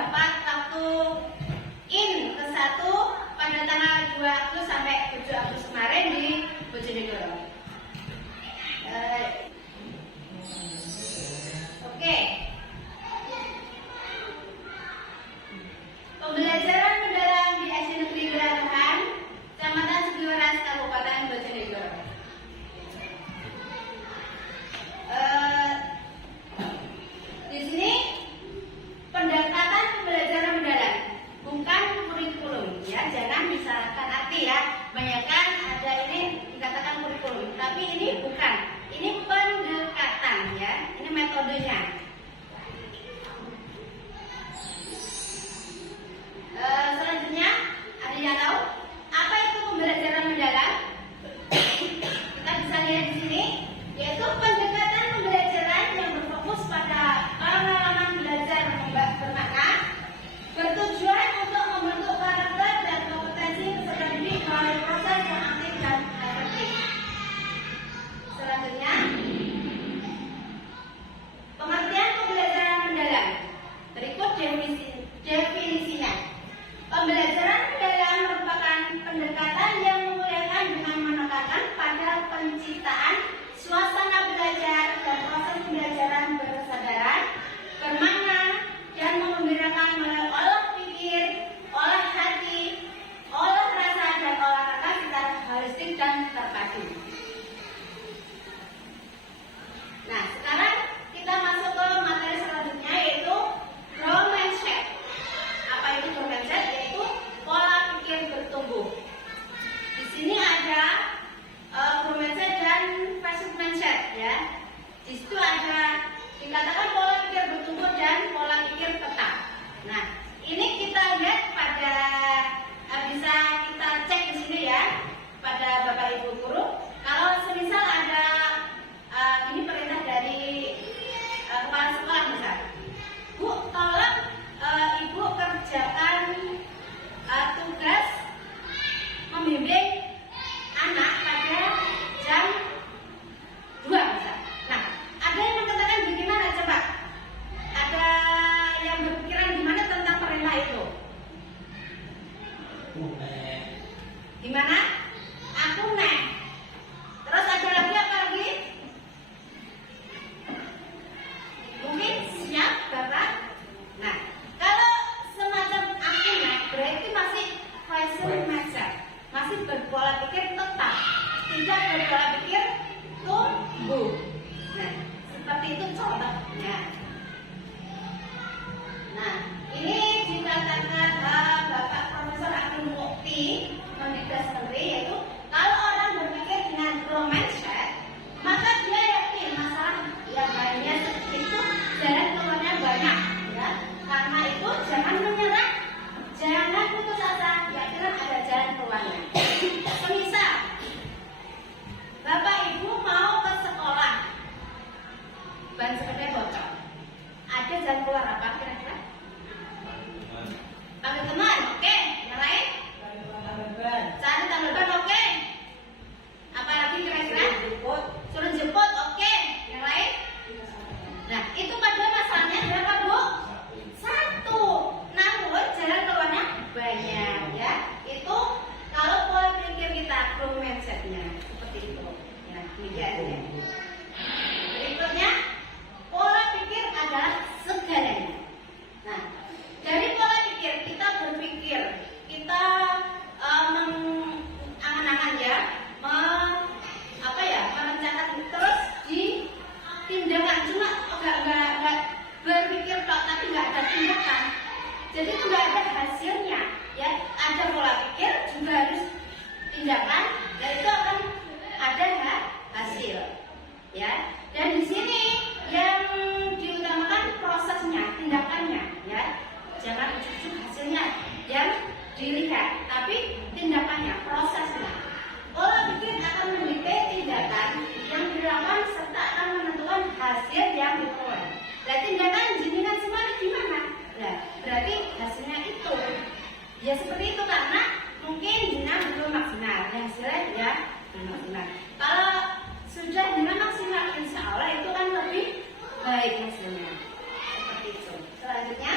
dapat waktu in ke-1 pada tanggal 2 Agustus sampai 7 Agustus kemarin di Bojonegoro. Oke. Pembelajaran mendalam di SD Negeri Geratahan, Kecamatan Sugiwaras, Kabupaten Bojonegoro. Di sini pendekatan pembelajaran mendalam, bukan kurikulum, ya. Jangan disalahkan arti, ya. Banyakan ada ini dikatakan kurikulum, tapi ini bukan. Ini pendekatan, ya. Ini metodenya. Selanjutnya, ada yang tahu apa itu pembelajaran mendalam? Kita bisa lihat di sini, yaitu pendekatan pembelajaran yang berfokus pada pengalaman belajar bermakna, bertujuan untuk membentuk karakter dan kompetensi peserta didik melalui proses yang aktif dan efektif. Selanjutnya, pengertian pembelajaran mendalam. Berikut definisinya. Pembelajaran mendalam merupakan pendekatan yang memuliakan dengan menekankan pada penciptaan suasana belajar dan proses pembelajaran berkesadaran, bermakna, dan mengembirakan melalui olah pikir, olah hati, olah rasa, dan olah kata secara holistik dan terpadu. Nah, sekarang kita masuk ke materi selanjutnya, yaitu growth mindset. Apa itu growth mindset? Yaitu pola pikir bertumbuh. Di sini ada growth mindset dan passive mindset, ya. Di situ ada dikatakan pola pikir bertumbuh dan pola pikir tetap. Nah, ini kita lihat pada bisa kita cek di sini, ya, pada Bapak Ibu guru. Kalau semisal ada ini perintah dari kepala sekolah, misal, Bu, tolong Ibu kerjakan tugas membimbing anak pada jam 2, misal. Nah, ada yang mengatakan bagaimana, coba? Ada yang berpikiran gimana tentang perintah itu? Gimana? Aku nek. Terus ada lagi apa lagi? Mungkin siap, Bapak? Nah, kalau semacam aku nek, berarti masih passive mindset, masih berpola pikir tetap, tidak berpola pikir tumbuh. Nah, seperti itu contohnya. Nah, ini dikatakan Bapak Profesor Abdul Mukti Mendikbud Negeri, yaitu kalau orang berpikir dengan growth mindset, maka dia yakin masalah yang lainnya seperti itu jalan keluarnya banyak, ya. Karena itu jangan menyerah, jangan putus asa, yakin ada jalan keluarnya. Semisal Bapak Ibu mau ke sekolah, ban sepeda bocor, ada jalan keluar apa kira-kira? Panggil teman, oke. Yang lain? Cari tanggal ban, oke. Apalagi kira-kira? Suruh jemput, oke. Yang lain? Nah, itu pada masalahnya berapa, Bu? 1. Namun jalan keluarnya banyak, ya. Itu kalau pola pikir kita, growth mindset-nya seperti itu. Ya, demikian. Berikutnya, pola pikir adalah segalanya. Nah, dari pola pikir kita berpikir, kita mengangan-angan, ya, merencanakan terus di tindakan. Cuma enggak berpikir tok, tapi enggak ada tindakan. Jadi itu enggak ada hasilnya, ya. Ada pola pikir juga harus tindakan, dan itu akan ada hasil, ya. Dan di sini yang diutamakan prosesnya, tindakannya, ya. Jangan ujuk-ujuk hasilnya yang dilihat, tapi tindakannya, prosesnya. Pola pikir akan mendikte tindakan yang dilakukan serta akan menentukan hasil yang diperoleh. Nah, tindakan jenengan semua gimana? Nah, berarti hasilnya itu, ya seperti itu, karena mungkin jenengan belum maksimal, hasilnya ya belum maksimal. Kalau sudah jenengan maksimal, insya Allah itu kan lebih baik hasilnya. Seperti itu. Selanjutnya,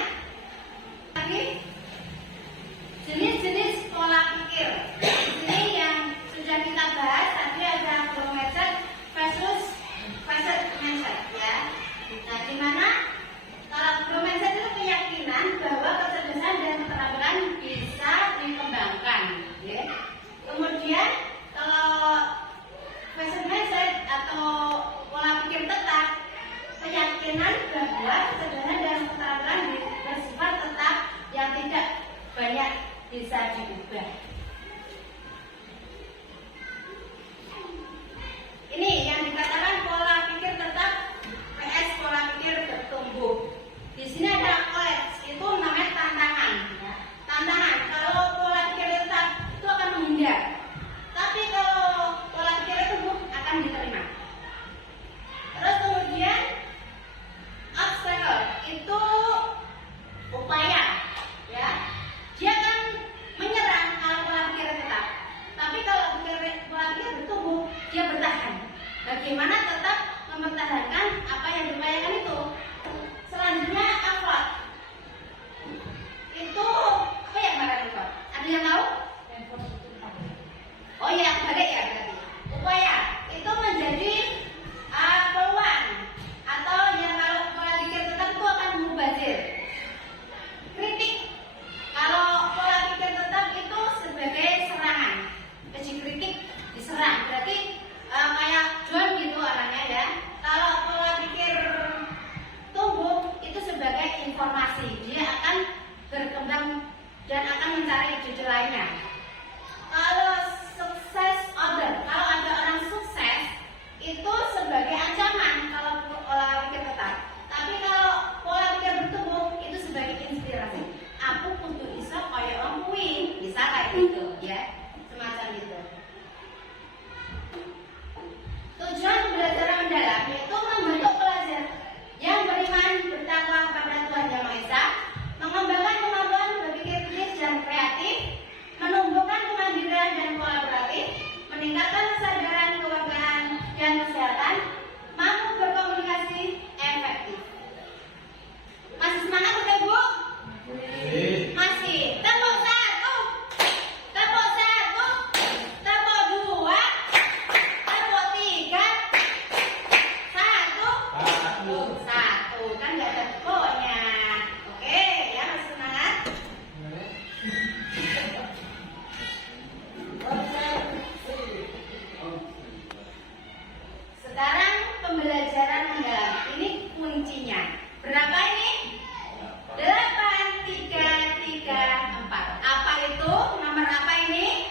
inspirasi. Aku kudu iso kaya wong kuwi, bisa kayak gitu ya, semacam itu. Tujuan pembelajaran mendalam yaitu membentuk pelajar yang beriman, bertakwa kepada Tuhan Yang Maha Esa, mengembangkan kemampuan berpikir kritis dan kreatif, menumbuhkan kemandirian dan kolaboratif, meningkatkan kesadaran kewargaan dan kesehatan, mampu berkomunikasi efektif. Masih semangat Bapak Ibu? Masih. Tepuk satu, tepuk satu, tepuk dua, tepuk tiga, satu, satu. Kan nggak ada tepuknya. Oke, ya masih semangat. Sekarang pembelajaran mendalam. Ini kuncinya. Berapa ini? 8, 3, 3, 4. Apa itu? Nomor apa ini?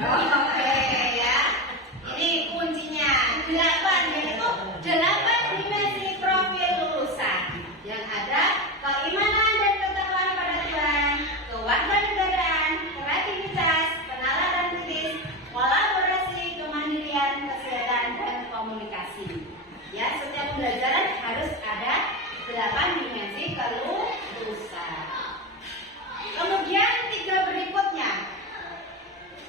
Oke ya. Ini kuncinya. 8 yaitu 8 dimensi profil lulusan. Yang ada keimanan dan ketakwaan pada Tuhan, kewarganegaraan, kreativitas, penalaran kritis, kolaborasi, kemandirian, kesehatan dan komunikasi. Ya, setiap pembelajaran harus ada 8 dimensi kelulusan. Kemudian 3 berikutnya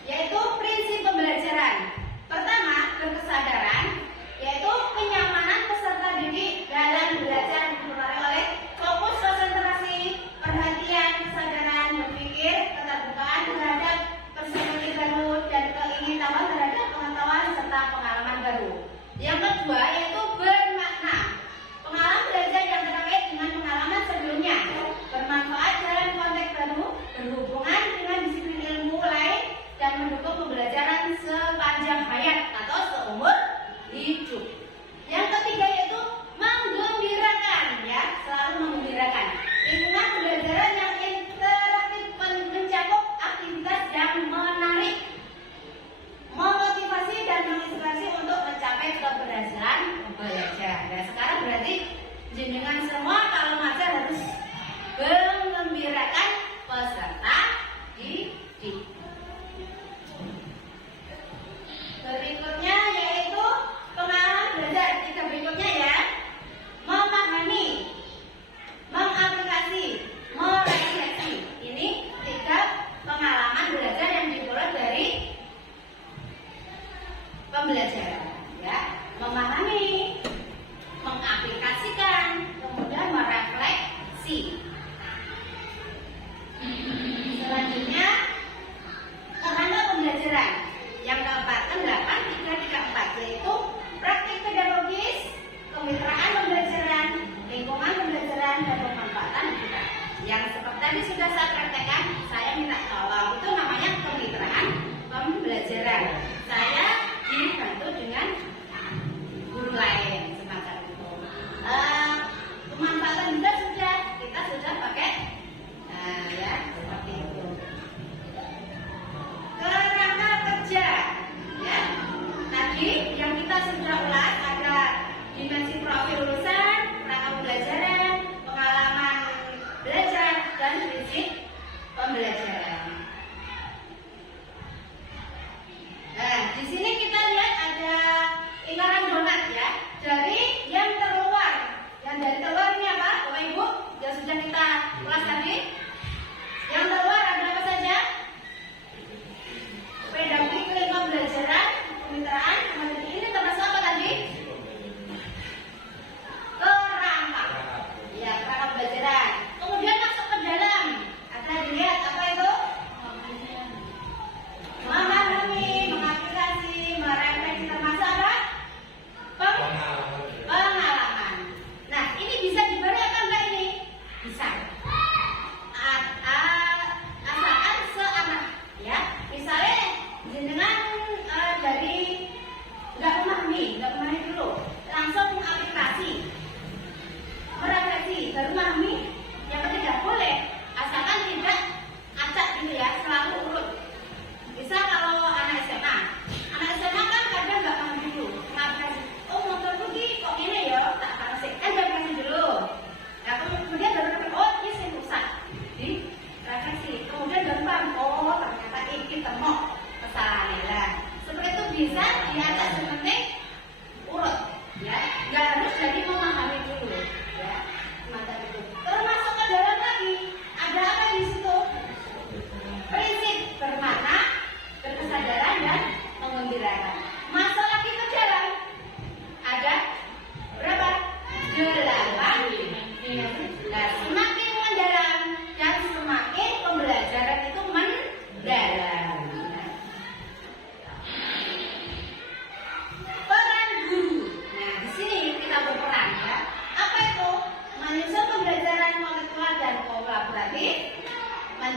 yaitu prinsip pembelajaran. Pertama, berkesadaran, yaitu kenyamanan peserta didik dalam belajar dipengaruhi oleh fokus konsentrasi, perhatian, kesadaran berpikir, keterbukaan terhadap perspektif baru dan keingintahuan terhadap pengetahuan serta pengalaman baru. Yang kedua yaitu bermakna. Pengalaman belajar yang terkait dengan pengalaman sebelumnya, bermanfaat dalam konteks baru, berhubungan dengan disiplin ilmu lain, dan mendukung pembelajaran sepanjang hayat atau seumur hidup. Yang ketiga yaitu menggembirakan, ya, selalu menggembirakan. Lingkungan pembelajaran yang interaktif mencakup aktivitas yang menarik, memotivasi dan menginspirasi untuk mencapai keberhasilan belajar. Dan sekarang berarti jenengan semua kalau ngajar harus menggembirakan peserta didik. Berikutnya yaitu pengalaman belajar. Kita berikutnya ya, memahami, mengaplikasi, merefleksi. Ini 3 pengalaman belajar yang diperoleh dari pembelajaran, ya. Memahami, mengaplikasikan, kemudian merefleksi. Selanjutnya kerangka pembelajaran. Yang keempat, 8, 3, 3, 4, yaitu praktik pedagogis, kemitraan pembelajaran, lingkungan pembelajaran, dan pemanfaatan kita. Yang seperti tadi sudah saya praktekkan, saya minta tolong. Itu namanya kemitraan pembelajaran. Saya dibantu dengan guru lain semacam itu. Pemanfaatan juga kita sudah pakai, ya seperti itu. Kerangka kerja, ya. Tadi yang kita sudah ulas ada dimensi profil lulusan, kerangka pembelajaran, pengalaman belajar, dan prinsip pembelajaran. Nah, di sini kita lihat ada lingkaran donat, ya.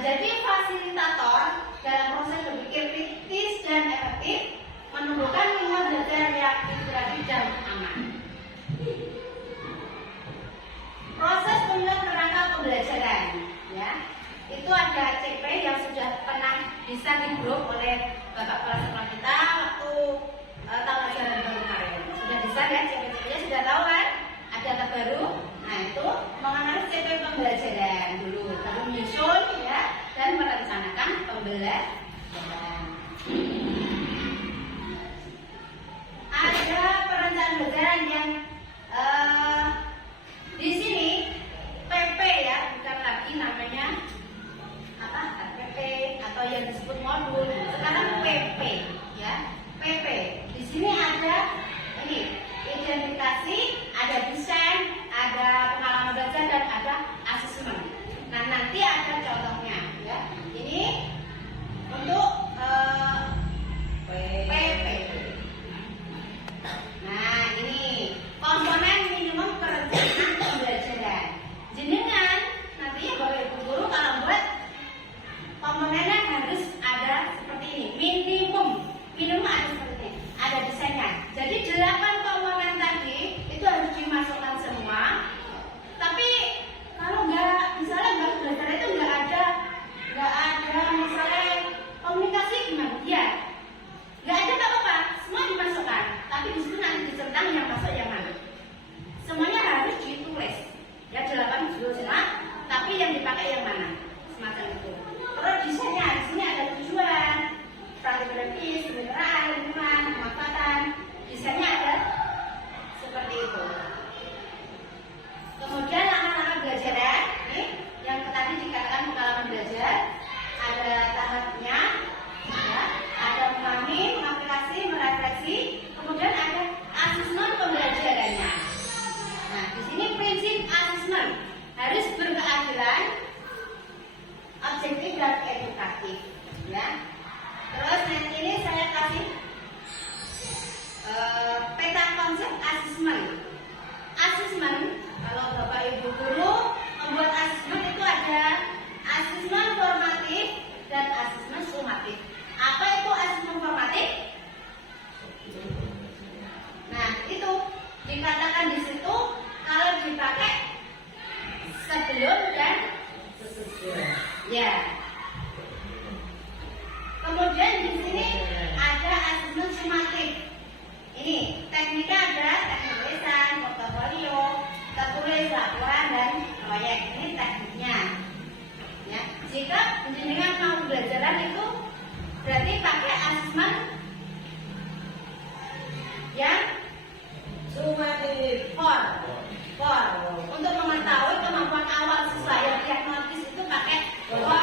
menjadi fasilitator dalam proses berpikir kritis dan efektif, menumbuhkan lingkungan belajar yang integratif dan aman. Proses pemilihan kerangka pembelajaran, ya, itu ada CP yang sudah pernah bisa di grup oleh Bapak Kepala Sekolah kita waktu tahun ajaran baru kemarin. Sudah bisa ya, CP-nya sudah tahu kan? Ada terbaru. Nah itu mengenai CP pembelajaran dulu, baru menyusun ya dan merencanakan pembelajaran. Ada perencanaan pembelajaran yang di sini PP ya, bukan lagi namanya apa PP atau yang disebut modul. Sekarang PP ya, PP. Di sini ada ini identifikasi, ada desain, ada pengalaman belajar dan ada asesmen. Nah nanti ada contohnya ya. Ini untuk PP. Nah ini komponen minimum perencanaan pembelajaran. Jenengan nantinya Bapak Ibu guru kalau buat komponennya harus ada seperti ini. Minimum ada seperti ini. Ada desainnya. Jadi 8 komponen tadi itu harus dimasukkan semua. Tapi kalau misalnya belajar itu nggak ada misalnya komunikasi gimana? Ya, nggak ada apa-apa. Semua dimasukkan. Tapi di situ nanti dicentang yang masuk yang mana. Semuanya harus ditulis. Ya 8 judul semua. Tapi yang dipakai yang mana? Semacam itu. Terus desainnya di sini ada tujuan, strategis, kemitraan, lingkungan, pemanfaatan. Desainnya ada seperti itu. Kemudian langkah-langkah belajaran, ini yang tadi dikatakan pengalaman belajar, ada tahapnya, ya, ada memahami, mengaplikasi, merefleksi, kemudian ada asesmen pembelajarannya. Nah, di sini prinsip asesmen harus berkeadilan, objektif dan edukatif, ya. Terus nanti ini saya kasih peta konsep asesmen. Asesmen, kalau Bapak Ibu guru membuat asesmen itu ada asesmen formatif dan asesmen sumatif. Apa itu asesmen formatif? Nah, itu dikatakan di situ kalau dipakai sebelum dan sesudah. Ya. Kemudian di sini ada asesmen sumatif. Ini tekniknya ada teknik tulisan, portofolio, tertulis, laporan dan proyek. Ini tekniknya. Ya. Jika jenengan mau belajaran itu berarti pakai asesmen yang sumatif for untuk mengetahui kemampuan awal siswa yang diagnosis itu pakai for.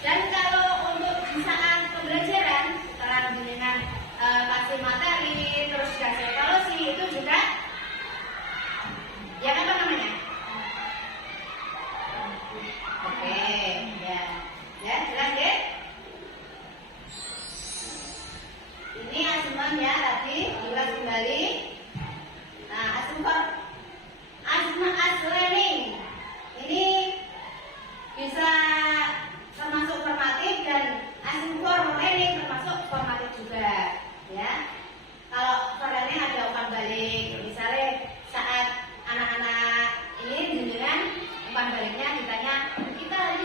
Dan kalau untuk saat pembelajaran setelah jenengan kasih materi terus kasih evaluasi itu juga ya apa namanya? Oke, ya jelas deh. Ini asesmen ya tadi diulas kembali. Nah asesmen learning ini bisa termasuk formatif dan asesmen learning termasuk formatif juga. Ya, kalau learning ada umpan balik, misalnya saat anak-anak ini jenengan umpan baliknya ditanya kita hari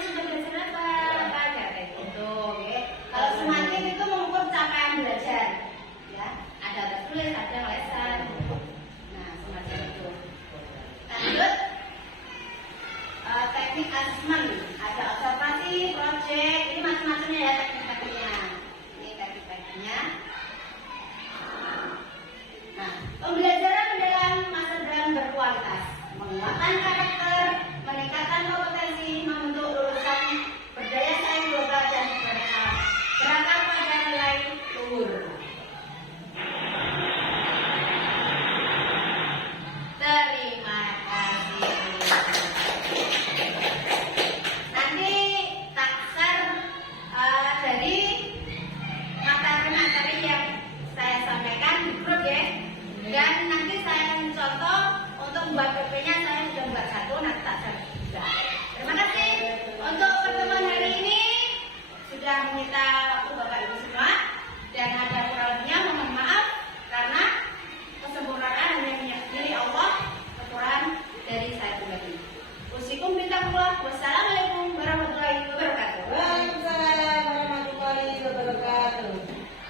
wabarakatuh.